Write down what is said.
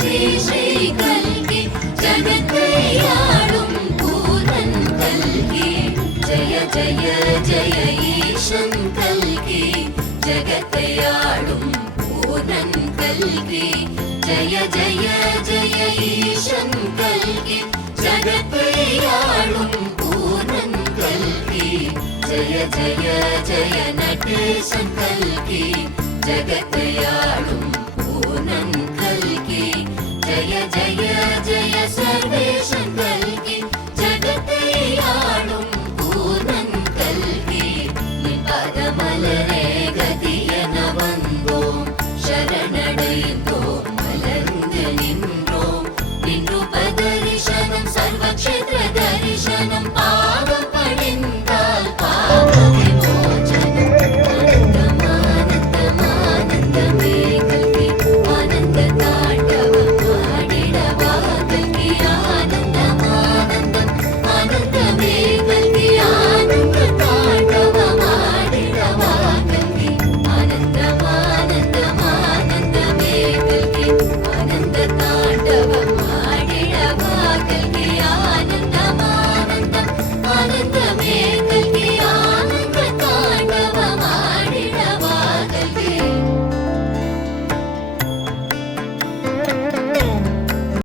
ஸ்ரீ ஸ்ரீ கல்கி ஜகத்தையாளும் பூரன் கல்கி ஜய ஜய ஜய ஈசன் கல்கி ஜகத்தையாளும் பூரன் கல்கி ஜய ஜய ஜய ஈசன் கல்கி ஜகத்தையாளும் பூரன் கல்கி ஜய ஜய ஜய நடேசன் கல்கி ஜகத்தையாளும்